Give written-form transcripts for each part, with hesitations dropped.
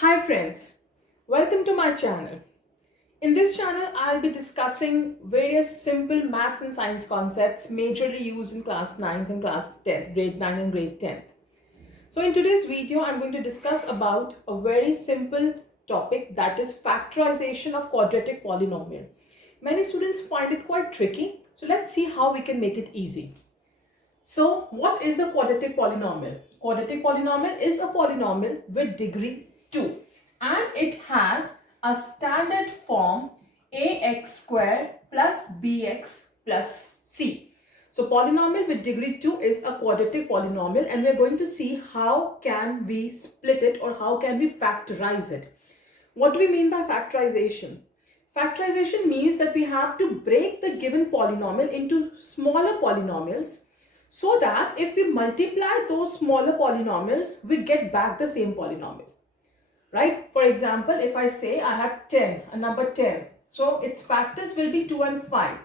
Hi friends, welcome to my channel. In this channel, I'll be discussing various simple maths and science concepts majorly used in class 9th and class 10th, grade 9 and grade 10th. So in today's video, I'm going to discuss about a very simple topic, that is factorization of quadratic polynomial. Many students find it quite tricky, so let's see how we can make it easy. So what is a quadratic polynomial? Quadratic polynomial is a polynomial with degree 2 and it has a standard form ax square plus bx plus c. So polynomial with degree 2 is a quadratic polynomial and we are going to see how can we split it or how can we factorize it. What do we mean by factorization? Factorization means that we have to break the given polynomial into smaller polynomials so that if we multiply those smaller polynomials, we get back the same polynomial, right? For example, if I say I have 10, a number 10, so its factors will be 2 and 5.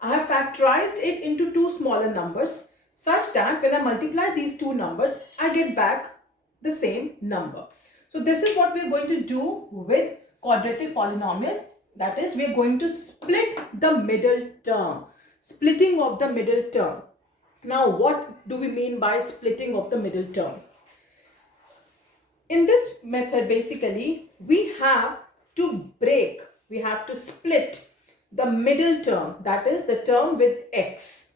I have factorized it into two smaller numbers such that when I multiply these two numbers, I get back the same number. So this is what we are going to do with quadratic polynomial. That is, we are going to split the middle term, splitting of the middle term. Now, what do we mean by splitting of the middle term? In this method, basically, we have to split the middle term, that is the term with x.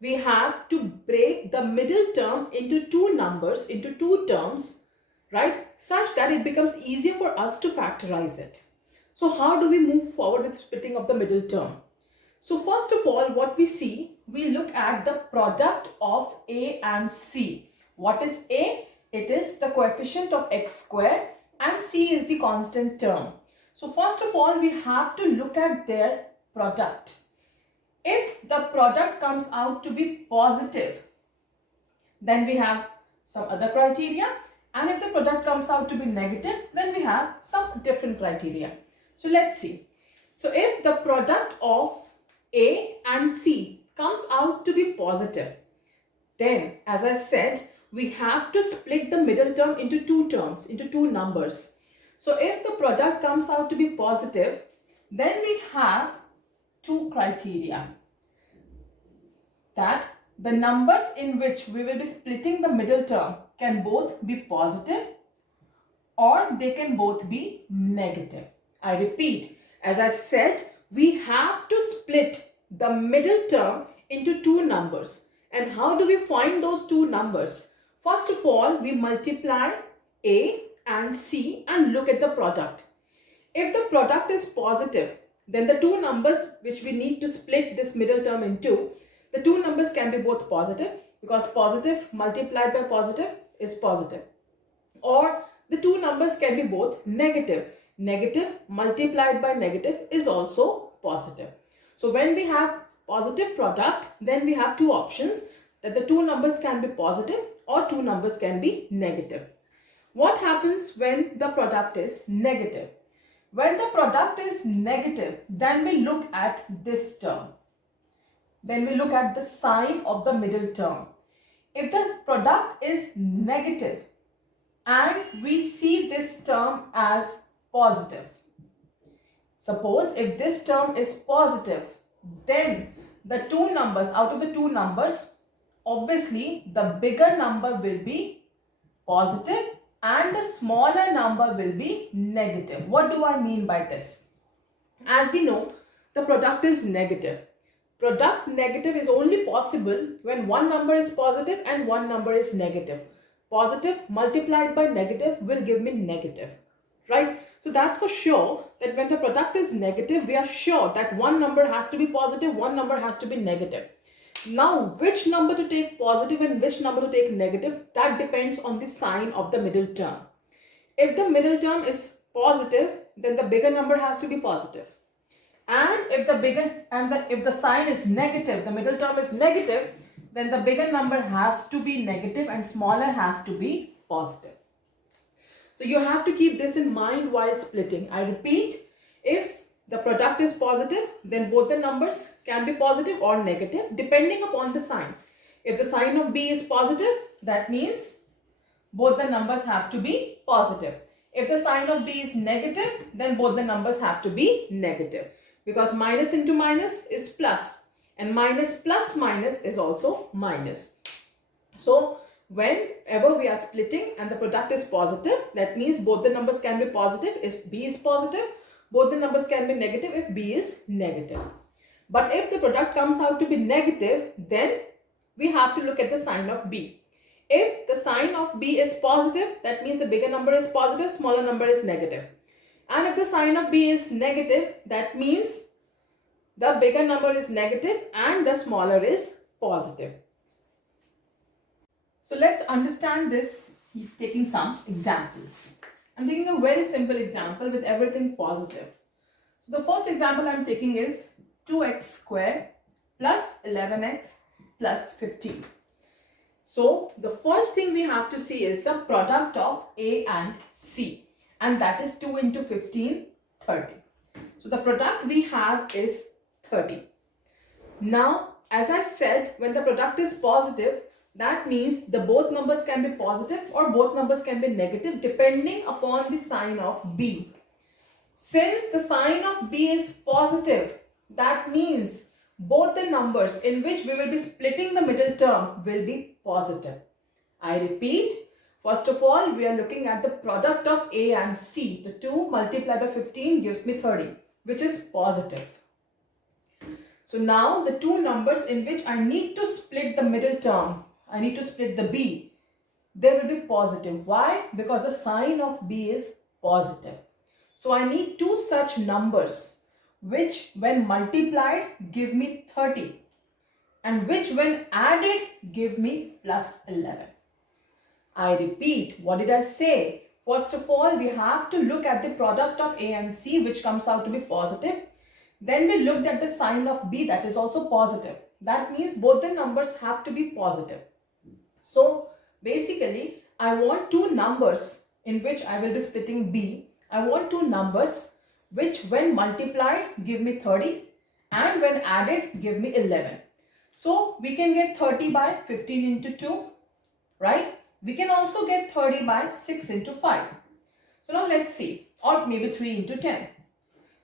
We have to break the middle term into two numbers, into two terms, right? Such that it becomes easier for us to factorize it. So how do we move forward with splitting of the middle term? So first of all, what we see, we look at the product of a and c. What is a? It is the coefficient of x square and c is the constant term. So first of all, we have to look at their product. If the product comes out to be positive, then we have some other criteria. And if the product comes out to be negative, then we have some different criteria. So let's see. So if the product of a and c comes out to be positive, then as I said, we have to split the middle term into two terms, into two numbers. So if the product comes out to be positive, then we have two criteria, that the numbers in which we will be splitting the middle term can both be positive or they can both be negative. I repeat, as I said, we have to split the middle term into two numbers. And how do we find those two numbers? First of all, we multiply a and c and look at the product. If the product is positive, then the two numbers which we need to split this middle term into, the two numbers can be both positive, because positive multiplied by positive is positive. Or the two numbers can be both negative. Negative multiplied by negative is also positive. So when we have positive product, then we have two options, that the two numbers can be positive or two numbers can be negative. What happens when the product is negative? When the product is negative, then we look at this term. Then we look at the sign of the middle term. If the product is negative and we see this term as positive, suppose if this term is positive, then the two numbers, out of the two numbers, obviously the bigger number will be positive and the smaller number will be negative. What do I mean by this? As we know, the product is negative. Product negative is only possible when one number is positive and one number is negative. Positive multiplied by negative will give me negative, right? So that's for sure that when the product is negative, we are sure that one number has to be positive, one number has to be negative. Now, which number to take positive and which number to take negative, that depends on the sign of the middle term. If the middle term is positive, then the bigger number has to be positive. And if the sign is negative, the middle term is negative, then the bigger number has to be negative and smaller has to be positive. So you have to keep this in mind while splitting. I repeat, if the product is positive, then both the numbers can be positive or negative depending upon the sign. If the sign of B is positive, that means both the numbers have to be positive. If the sign of b is negative, then both the numbers have to be negative, because minus into minus is plus, and minus plus minus is also minus. So whenever we are splitting and the product is positive, that means both the numbers can be positive if b is positive. Both the numbers can be negative if b is negative. But if the product comes out to be negative, then we have to look at the sign of b. If the sign of b is positive, that means the bigger number is positive, smaller number is negative. And if the sign of b is negative, that means the bigger number is negative and the smaller is positive. So let's understand this taking some examples. I'm taking a very simple example with everything positive. So the first example I'm taking is 2x squared plus 11x plus 15. So the first thing we have to see is the product of a and c, and that is 2 into 15, 30. So the product we have is 30. Now, as I said, when the product is positive, that means the both numbers can be positive or both numbers can be negative depending upon the sign of b. Since the sign of b is positive, that means both the numbers in which we will be splitting the middle term will be positive. I repeat, first of all, we are looking at the product of a and c. The 2 multiplied by 15 gives me 30, which is positive. So now the two numbers in which I need to split the middle term, I need to split the b, they will be positive. Why? Because the sign of b is positive. So I need two such numbers which when multiplied give me 30 and which when added give me plus 11. I repeat, what did I say? First of all, we have to look at the product of a and c, which comes out to be positive. Then we looked at the sign of b, that is also positive. That means both the numbers have to be positive. So basically, I want two numbers in which I will be splitting b. I want two numbers which when multiplied give me 30 and when added give me 11. So we can get 30 by 15 into 2, right? We can also get 30 by 6 into 5. So now let's see, or maybe 3 into 10.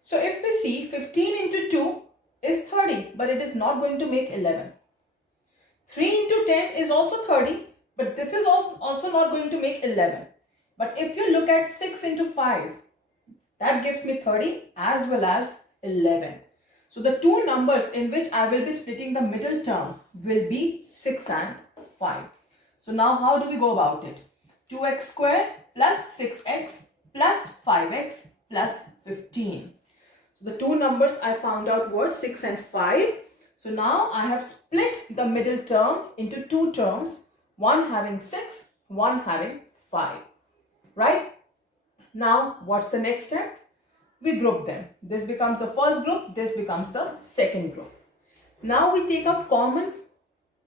So if we see 15 into 2 is 30, but it is not going to make 11. 3 into 10 is also 30, but this is also not going to make 11. But if you look at 6 into 5, that gives me 30 as well as 11. So the two numbers in which I will be splitting the middle term will be 6 and 5. So now how do we go about it? 2x squared plus 6x plus 5x plus 15. So the two numbers I found out were 6 and 5. So now I have split the middle term into two terms, one having 6, one having 5, right? Now what's the next step? We group them. This becomes the first group, this becomes the second group. Now we take out common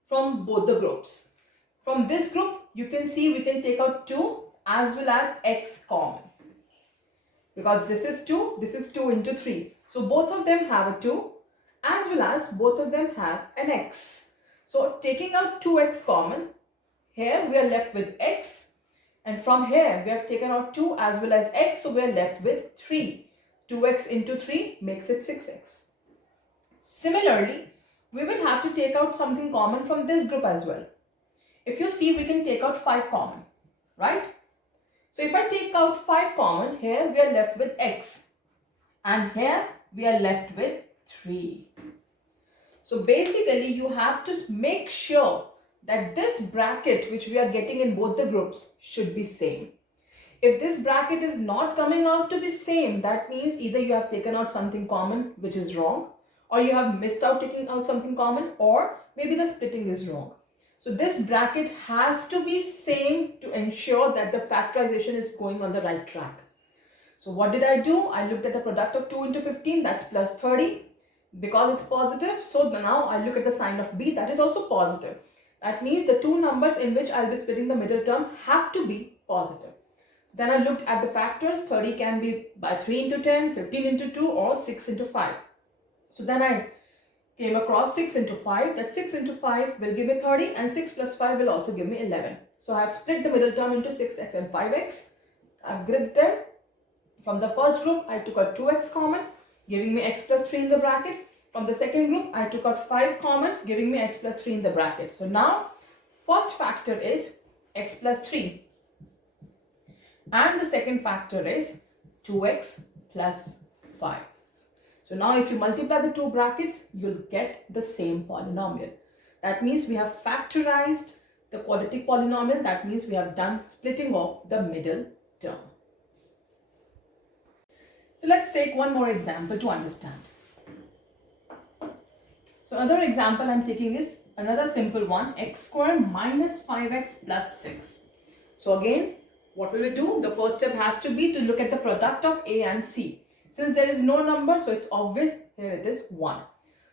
from both the groups. From this group, you can see we can take out 2 as well as x common. Because this is 2 into 3. So both of them have a 2 as well as both of them have an x. So taking out 2x common, here we are left with x, and from here we have taken out 2 as well as x, so we are left with 3. 2x into 3 makes it 6x. Similarly, we will have to take out something common from this group as well. If you see, we can take out 5 common, right? So if I take out 5 common, here we are left with x, and here we are left with 3. So basically you have to make sure that this bracket which we are getting in both the groups should be same. If this bracket is not coming out to be same, that means either you have taken out something common which is wrong, or you have missed out taking out something common, or maybe the splitting is wrong. So this bracket has to be same to ensure that the factorization is going on the right track. So what did I do? I looked at the product of 2 into 15, that's plus 30. Because it's positive, so now I look at the sign of b, that is also positive. That means the two numbers in which I'll be splitting the middle term have to be positive. So then I looked at the factors. 30 can be by 3 into 10, 15 into 2, or 6 into 5. So then I came across 6 into 5. That 6 into 5 will give me 30, and 6 plus 5 will also give me 11. So I have split the middle term into 6x and 5x. I've grouped them. From the first group, I took out 2x common, giving me x plus 3 in the bracket. From the second group, I took out 5 common, giving me x plus 3 in the bracket. So now, first factor is x plus 3. And the second factor is 2x plus 5. So now if you multiply the two brackets, you'll get the same polynomial. That means we have factorized the quadratic polynomial. That means we have done splitting of the middle term. So let's take one more example to understand. So another example I'm taking is another simple one, x squared minus 5x plus 6. So again, what will we do? The first step has to be to look at the product of a and c. Since there is no number, so it's obvious, here it is 1.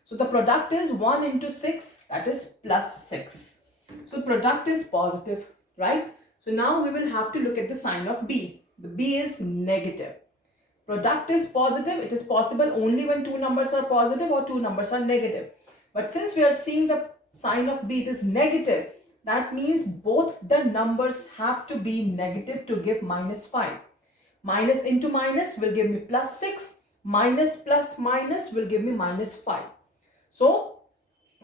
So the product is 1 into 6, that is plus 6. So product is positive, right? So now we will have to look at the sign of b. The b is negative. Product is positive. It is possible only when two numbers are positive or two numbers are negative. But since we are seeing the sign of b, it is negative. That means both the numbers have to be negative to give minus 5. Minus into minus will give me plus 6. Minus plus minus will give me minus 5. So,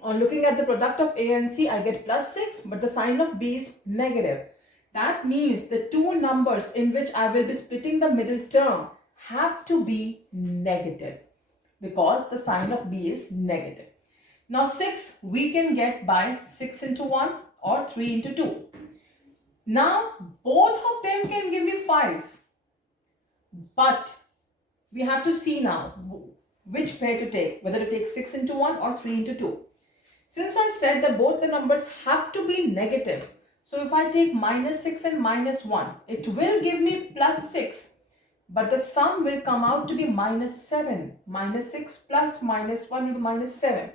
on looking at the product of a and c, I get plus 6, but the sign of b is negative. That means the two numbers in which I will be splitting the middle term have to be negative because the sign of b is negative. Now 6 we can get by 6 into 1 or 3 into 2. Now both of them can give me 5. But we have to see now which pair to take, whether to take 6 into 1 or 3 into 2. Since I said that both the numbers have to be negative, so if I take minus 6 and minus 1, it will give me plus 6. But the sum will come out to be minus 7. Minus 6 plus minus 1 will be minus 7.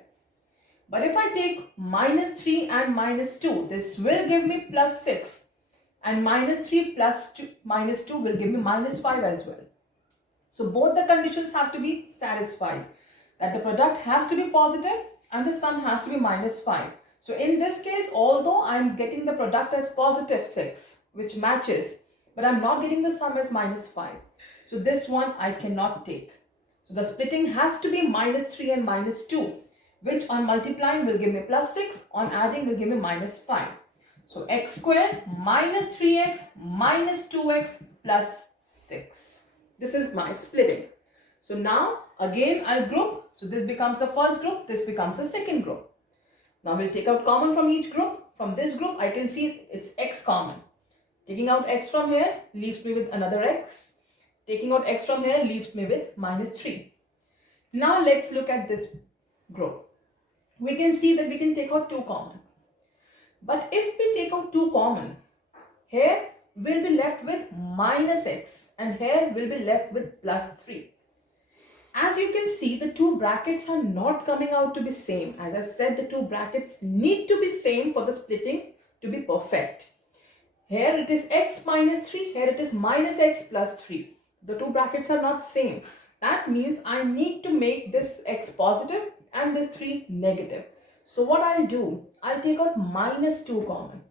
But if I take minus 3 and minus 2, this will give me plus 6. And minus 3 plus 2, minus 2 will give me minus 5 as well. So both the conditions have to be satisfied. That the product has to be positive and the sum has to be minus 5. So in this case, although I am getting the product as positive 6, which matches, but I am not getting the sum as minus 5. So this one I cannot take. So the splitting has to be minus 3 and minus 2, which on multiplying will give me plus 6, on adding will give me minus 5. So x squared minus 3x minus 2x plus 6. This is my splitting. So now again I'll group. So this becomes the first group, this becomes the second group. Now we'll take out common from each group. From this group I can see it's x common. Taking out x from here leaves me with another x. Taking out x from here leaves me with minus 3. Now let's look at this group. We can see that we can take out 2 common. But if we take out 2 common, here we'll be left with minus x and here we'll be left with plus 3. As you can see, the two brackets are not coming out to be same. As I said, the two brackets need to be same for the splitting to be perfect. Here it is x minus 3, here it is minus x plus 3. The two brackets are not same. That means I need to make this x positive and this 3 negative. So what I'll do, I'll take out minus 2 common.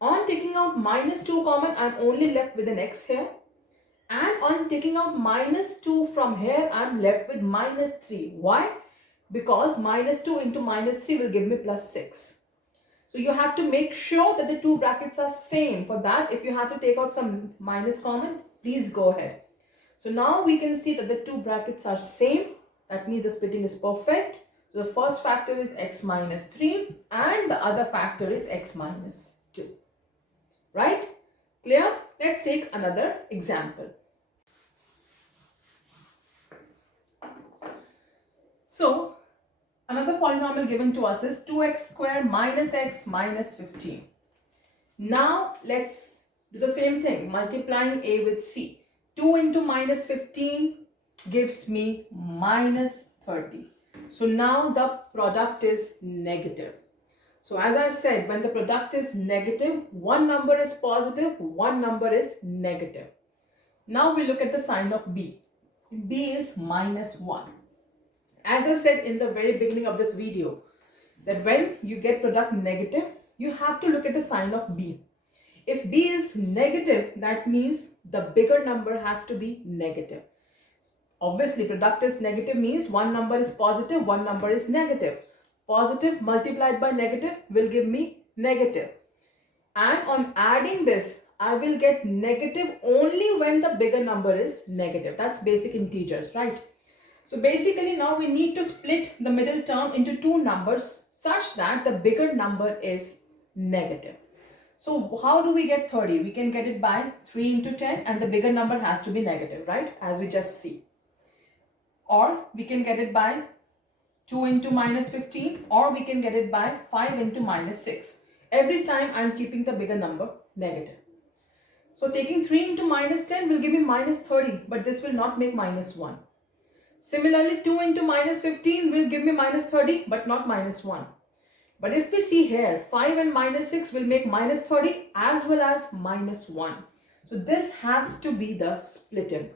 On taking out minus 2 common, I'm only left with an x here. And on taking out minus 2 from here, I'm left with minus 3. Why? Because minus 2 into minus 3 will give me plus 6. So you have to make sure that the two brackets are same. For that, if you have to take out some minus common, please go ahead. So now we can see that the two brackets are same. That means the splitting is perfect. So the first factor is x minus 3 and the other factor is x minus 2. Right? Clear? Let's take another example. So, another polynomial given to us is 2x squared minus x minus 15. Now, let's do the same thing, multiplying a with c. 2 into minus 15 gives me minus 30. So, now the product is negative. So, as I said, when the product is negative, one number is positive, one number is negative. Now, we look at the sign of b. b is minus 1. As I said in the very beginning of this video, that when you get product negative, you have to look at the sign of b. If b is negative, that means the bigger number has to be negative. Obviously, product is negative means one number is positive, one number is negative. Positive multiplied by negative will give me negative. And on adding this, I will get negative only when the bigger number is negative. That's basic integers, right? So basically now we need to split the middle term into two numbers such that the bigger number is negative. So how do we get 30? We can get it by 3 into 10 and the bigger number has to be negative, right? As we just see. Or we can get it by 2 into minus 15, or we can get it by 5 into minus 6. Every time I am keeping the bigger number negative. So taking 3 into minus 10 will give me minus 30, but this will not make minus 1. Similarly, 2 into minus 15 will give me minus 30, but not minus 1. But if we see here, 5 and minus 6 will make minus 30 as well as minus 1. So this has to be the splitting.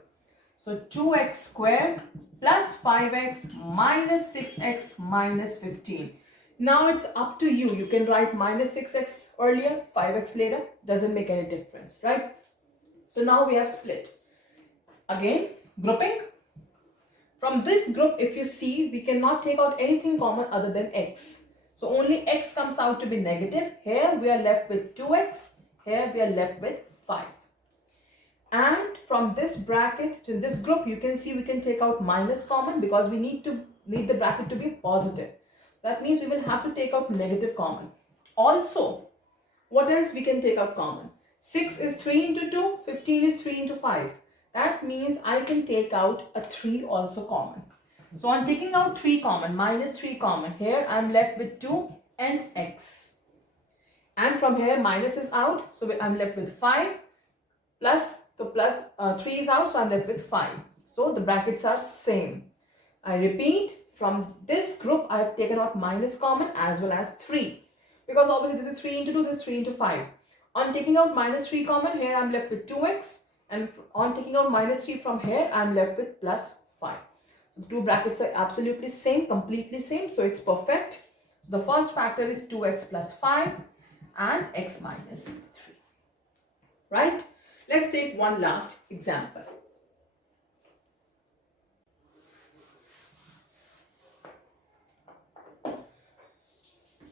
So 2x squared plus 5x minus 6x minus 15. Now it's up to you. You can write minus 6x earlier, 5x later. Doesn't make any difference, right? So now we have split. Again, grouping. From this group, if you see, we cannot take out anything common other than x. So only x comes out to be negative. Here we are left with 2x. Here we are left with 5. And from this bracket, in this group, you can see we can take out minus common because we need the bracket to be positive. That means we will have to take out negative common. Also, what else we can take out common? 6 is 3 into 2, 15 is 3 into 5. That means I can take out a 3 also common. So I'm taking out 3 common, minus 3 common. Here I'm left with 2 and x. And from here minus is out, so I'm left with 5 plus, 3 is out, so I'm left with 5. So the brackets are same. I repeat, from this group I have taken out minus common as well as 3. Because obviously this is 3 into 2, this is 3 into 5. On taking out minus 3 common, here I'm left with 2x. And on taking out minus 3 from here, I'm left with plus 5. So the two brackets are absolutely same, completely same. So it's perfect. So the first factor is 2x plus 5 and x minus 3. Right? Let's take one last example.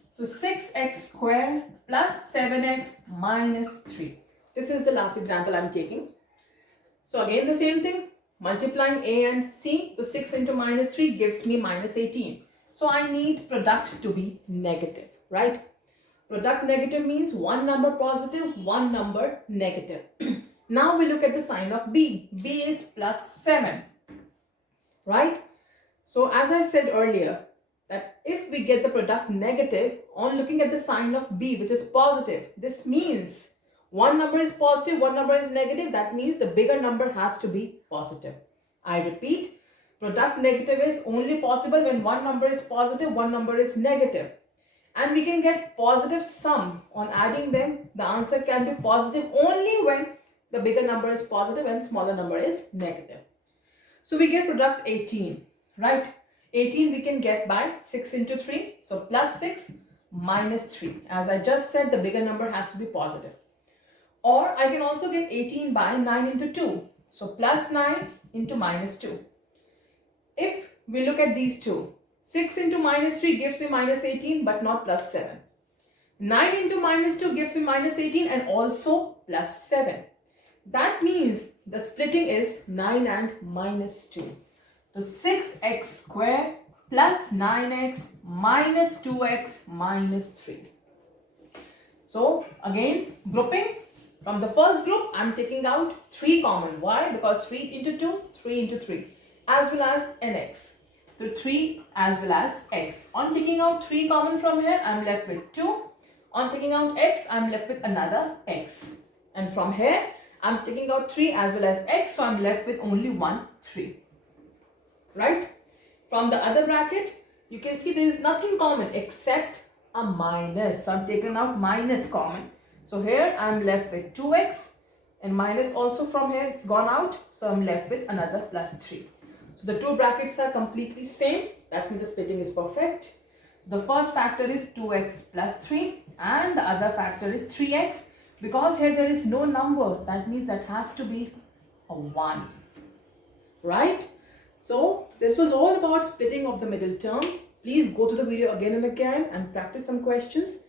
So 6x squared plus 7x minus 3. This is the last example I'm taking. So again the same thing, multiplying a and c. So 6 into minus 3 gives me minus 18. So I need product to be negative, right? Product negative means one number positive, one number negative. Now we look at the sign of b. b is plus 7, right? So as I said earlier, that if we get the product negative on looking at the sign of b, which is positive, this means one number is positive, one number is negative. That means the bigger number has to be positive. I repeat, product negative is only possible when one number is positive, one number is negative. And we can get positive sum. On adding them, the answer can be positive only when the bigger number is positive and smaller number is negative. So we get product 18, right? 18 we can get by 6 into 3. So plus 6 minus 3. As I just said, the bigger number has to be positive. Or I can also get 18 by 9 into 2. So plus 9 into minus 2. If we look at these two, 6 into minus 3 gives me minus 18 but not plus 7. 9 into minus 2 gives me minus 18 and also plus 7. That means the splitting is 9 and minus 2. So 6x squared plus 9x minus 2x minus 3. So again, grouping. From the first group, I'm taking out 3 common. Why? Because 3 into 2, 3 into 3, as well as nx. So 3 as well as x. On taking out 3 common from here, I'm left with 2. On taking out x, I'm left with another x. And from here, I'm taking out 3 as well as x, so I'm left with only 1, 3. Right? From the other bracket, you can see there is nothing common except a minus. So I'm taking out minus common. So here I'm left with 2x and minus also from here it's gone out. So I'm left with another plus 3. So the two brackets are completely same. That means the splitting is perfect. So the first factor is 2x plus 3 and the other factor is 3x. Because here there is no number, that means that has to be a 1. Right? So this was all about splitting of the middle term. Please go to the video again and again and practice some questions,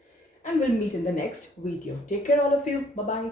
and we'll meet in the next video. Take care all of you. Bye-bye.